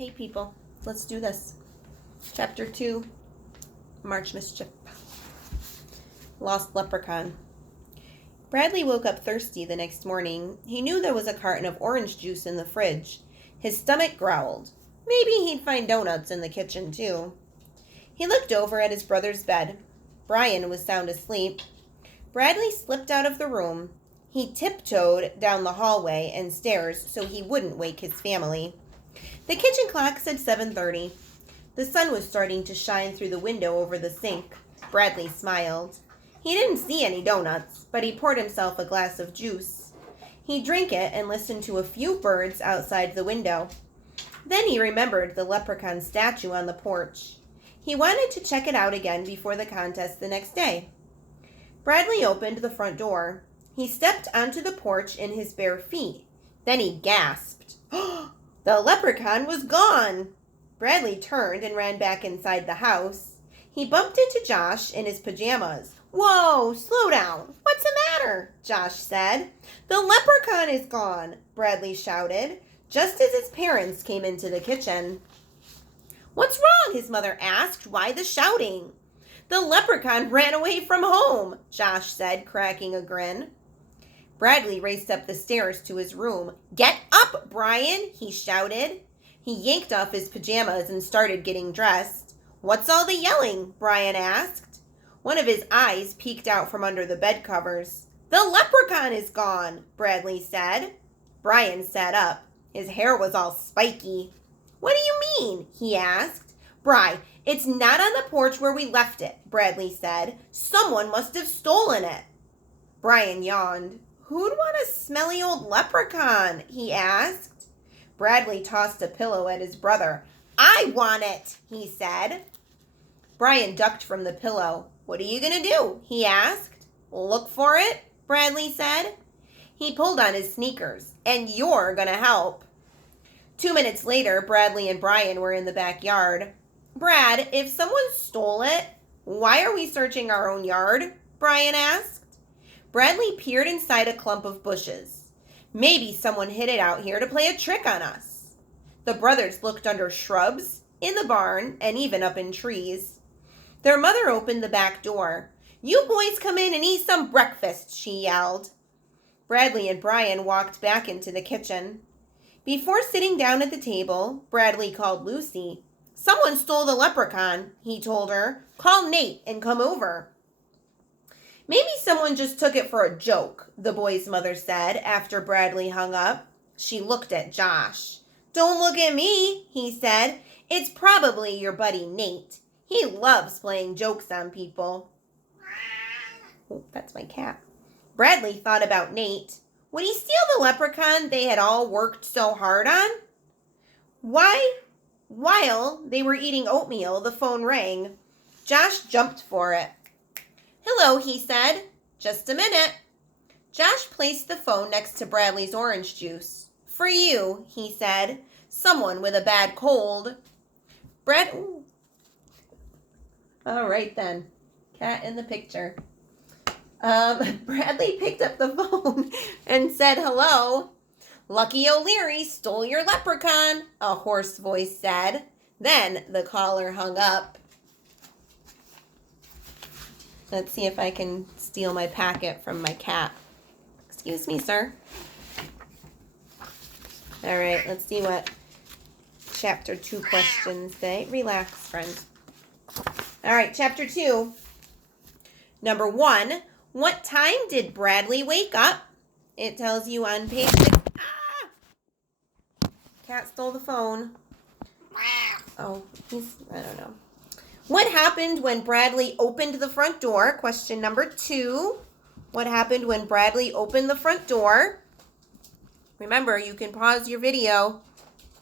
Hey people, let's do this. Chapter 2, March Mischief. Lost Leprechaun. Bradley woke up thirsty the next morning. He knew there was a carton of orange juice in the fridge. His stomach growled. Maybe he'd find donuts in the kitchen too. He looked over at his brother's bed. Brian was sound asleep. Bradley slipped out of the room. He tiptoed down the hallway and stairs so he wouldn't wake his family. The kitchen clock said 7:30. The sun was starting to shine through the window over the sink. Bradley smiled. He didn't see any donuts, but he poured himself a glass of juice. He drank it and listened to a few birds outside the window. Then he remembered the leprechaun statue on the porch. He wanted to check it out again before the contest the next day. Bradley opened the front door. He stepped onto the porch in his bare feet. Then he gasped. The leprechaun was gone! Bradley turned and ran back inside the house. He bumped into Josh in his pajamas. Whoa, slow down. What's the matter? Josh said. The leprechaun is gone, Bradley shouted, just as his parents came into the kitchen. What's wrong? His mother asked. Why the shouting? The leprechaun ran away from home, Josh said, cracking a grin. Bradley raced up the stairs to his room. Get up, Brian, he shouted. He yanked off his pajamas and started getting dressed. What's all the yelling? Brian asked. One of his eyes peeked out from under the bed covers. The leprechaun is gone, Bradley said. Brian sat up. His hair was all spiky. What do you mean? He asked. Bri, it's not on the porch where we left it, Bradley said. Someone must have stolen it. Brian yawned. Who'd want a smelly old leprechaun? He asked. Bradley tossed a pillow at his brother. I want it, he said. Brian ducked from the pillow. What are you going to do? He asked. Look for it, Bradley said. He pulled on his sneakers. And you're going to help. 2 minutes later, Bradley and Brian were in the backyard. Brad, if someone stole it, why are we searching our own yard? Brian asked. Bradley peered inside a clump of bushes. Maybe someone hid it out here to play a trick on us. The brothers looked under shrubs, in the barn, and even up in trees. Their mother opened the back door. You boys come in and eat some breakfast, she yelled. Bradley and Brian walked back into the kitchen. Before sitting down at the table, Bradley called Lucy. Someone stole the leprechaun, he told her. Call Nate and come over. Maybe someone just took it for a joke, the boy's mother said after Bradley hung up. She looked at Josh. Don't look at me, he said. It's probably your buddy Nate. He loves playing jokes on people. Oh, that's my cat. Bradley thought about Nate. Would he steal the leprechaun they had all worked so hard on? While they were eating oatmeal, the phone rang. Josh jumped for it. Hello, he said. Just a minute. Josh placed the phone next to Bradley's orange juice. For you, he said. Someone with a bad cold. Ooh. All right then. Cat in the picture. Bradley picked up the phone and said hello. Lucky O'Leary stole your leprechaun, a hoarse voice said. Then the caller hung up. Let's see if I can steal my packet from my cat. Excuse me, sir. All right, let's see what Chapter 2 questions say. Relax, friends. All right, Chapter 2. Number 1, what time did Bradley wake up? It tells you on page 6. Ah! Cat stole the phone. Oh, I don't know. What happened when Bradley opened the front door? Question number 2. What happened when Bradley opened the front door? Remember, you can pause your video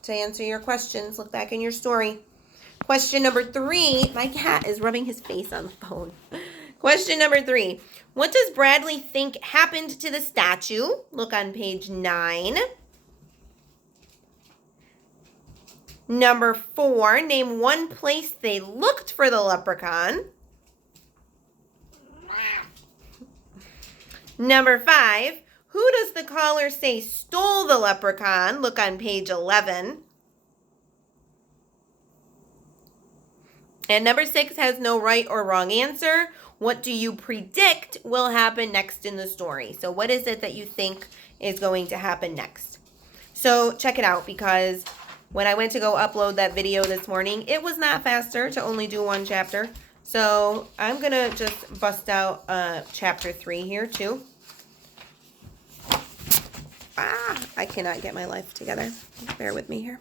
to answer your questions. Look back in your story. Question number 3. My cat is rubbing his face on the phone. Question number 3. What does Bradley think happened to the statue? Look on page 9. Number 4, name one place they looked for the leprechaun. Number 5, who does the caller say stole the leprechaun? Look on page 11. And number 6 has no right or wrong answer. What do you predict will happen next in the story? So what is it that you think is going to happen next? So check it out, because when I went to go upload that video this morning, it was not faster to only do one chapter. So I'm going to just bust out chapter 3 here too. I cannot get my life together. Bear with me here.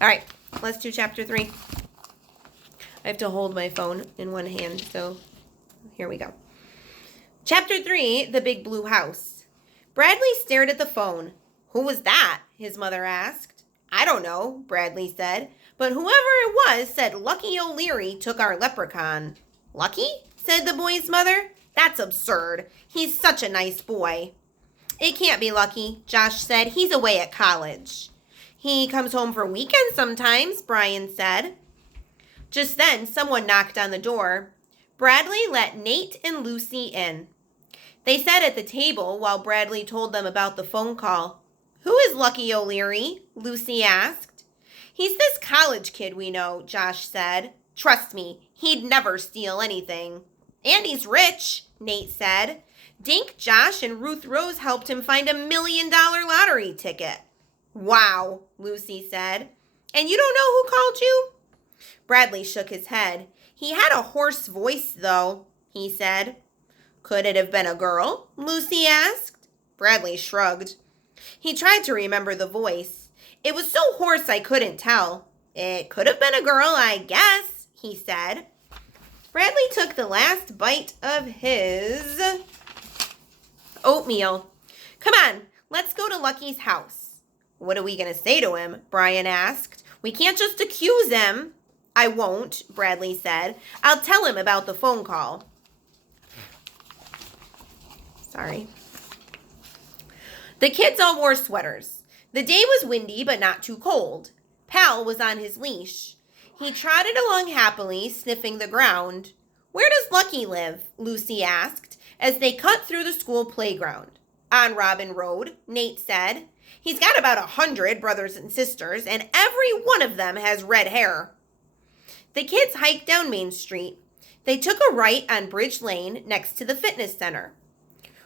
All right, let's do chapter 3. I have to hold my phone in one hand, so here we go. Chapter 3, The Big Blue House. Bradley stared at the phone. Who was that? His mother asked. I don't know, Bradley said, but whoever it was said Lucky O'Leary took our leprechaun. Lucky? Said the boy's mother. That's absurd. He's such a nice boy. It can't be Lucky, Josh said. He's away at college. He comes home for weekends sometimes, Brian said. Just then, someone knocked on the door. Bradley let Nate and Lucy in. They sat at the table while Bradley told them about the phone call. Who is Lucky O'Leary? Lucy asked. He's this college kid we know, Josh said. Trust me, he'd never steal anything. And he's rich, Nate said. Dink, Josh, and Ruth Rose helped him find $1 million lottery ticket. Wow, Lucy said. And you don't know who called you? Bradley shook his head. He had a hoarse voice, though, he said. Could it have been a girl? Lucy asked. Bradley shrugged. He tried to remember the voice. It was so hoarse I couldn't tell. It could have been a girl, I guess, he said. Bradley took the last bite of his oatmeal. Come on, let's go to Lucky's house. What are we going to say to him? Brian asked. We can't just accuse him. I won't, Bradley said. I'll tell him about the phone call. Sorry. The kids all wore sweaters. The day was windy but not too cold. Pal was on his leash. He trotted along happily, sniffing the ground. Where does Lucky live? Lucy asked, as they cut through the school playground. On Robin Road, Nate said. He's got about 100 brothers and sisters, and every one of them has red hair. The kids hiked down Main Street. They took a right on Bridge Lane next to the fitness center.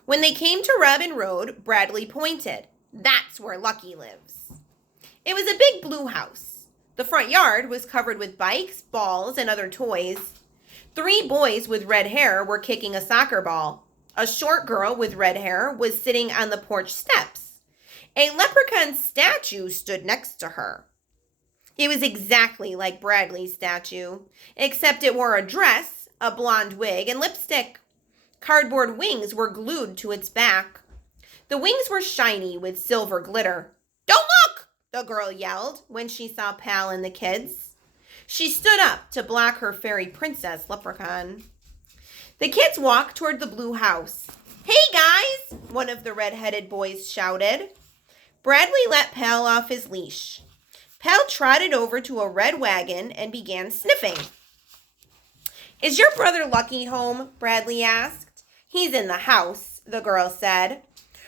When they came to Robin Road, Bradley pointed. That's where Lucky lives. It was a big blue house. The front yard was covered with bikes, balls, and other toys. 3 boys with red hair were kicking a soccer ball. A short girl with red hair was sitting on the porch steps. A leprechaun statue stood next to her. It was exactly like Bradley's statue, except it wore a dress, a blonde wig, and lipstick. Cardboard wings were glued to its back. The wings were shiny with silver glitter. Don't look, the girl yelled when she saw Pal and the kids. She stood up to block her fairy princess leprechaun. The kids walked toward the blue house. Hey, guys, one of the red-headed boys shouted. Bradley let Pal off his leash. Pal trotted over to a red wagon and began sniffing. Is your brother Lucky home? Bradley asked. He's in the house, the girl said.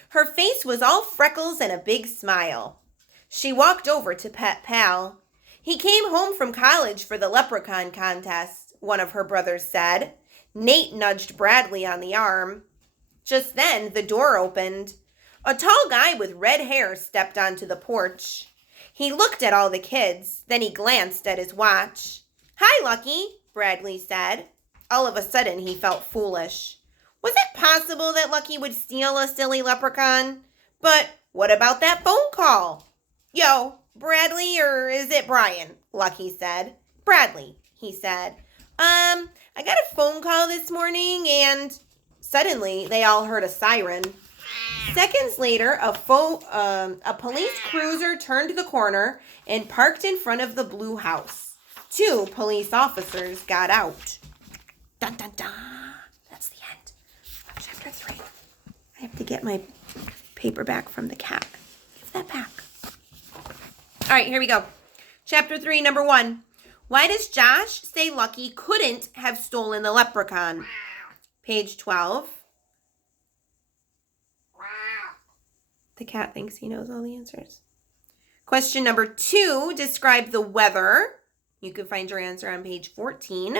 Her face was all freckles and a big smile. She walked over to pet Pal. He came home from college for the leprechaun contest, one of her brothers said. Nate nudged Bradley on the arm. Just then, the door opened. A tall guy with red hair stepped onto the porch. He looked at all the kids, then he glanced at his watch. Hi, Lucky, Bradley said. All of a sudden, he felt foolish. Was it possible that Lucky would steal a silly leprechaun? But what about that phone call? Yo, Bradley, or is it Brian? Lucky said. Bradley, he said. I got a phone call this morning and suddenly they all heard a siren. Seconds later, a police cruiser turned the corner and parked in front of the blue house. 2 police officers got out. Dun, dun, dun. That's the end of chapter 3. I have to get my paperback from the cat. Give that back. All right, here we go. Chapter 3, number 1. Why does Josh say Lucky couldn't have stolen the leprechaun? Page 12. The cat thinks he knows all the answers. Question number 2, describe the weather. You can find your answer on page 14.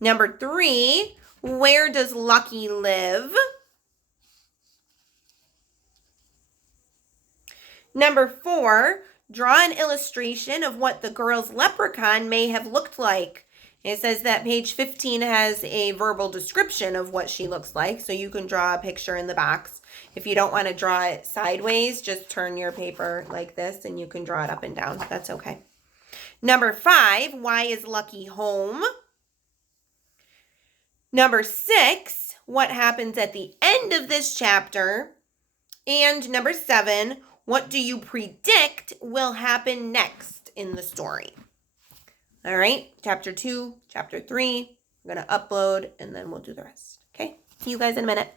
Number 3, where does Lucky live? Number 4, draw an illustration of what the girl's leprechaun may have looked like. It says that page 15 has a verbal description of what she looks like, so you can draw a picture in the box. If you don't want to draw it sideways, just turn your paper like this and you can draw it up and down. That's okay. Number 5, why is Lucky home? Number 6, what happens at the end of this chapter? And number 7, what do you predict will happen next in the story? All right, chapter 2, chapter 3, we're going to upload and then we'll do the rest. Okay, see you guys in a minute.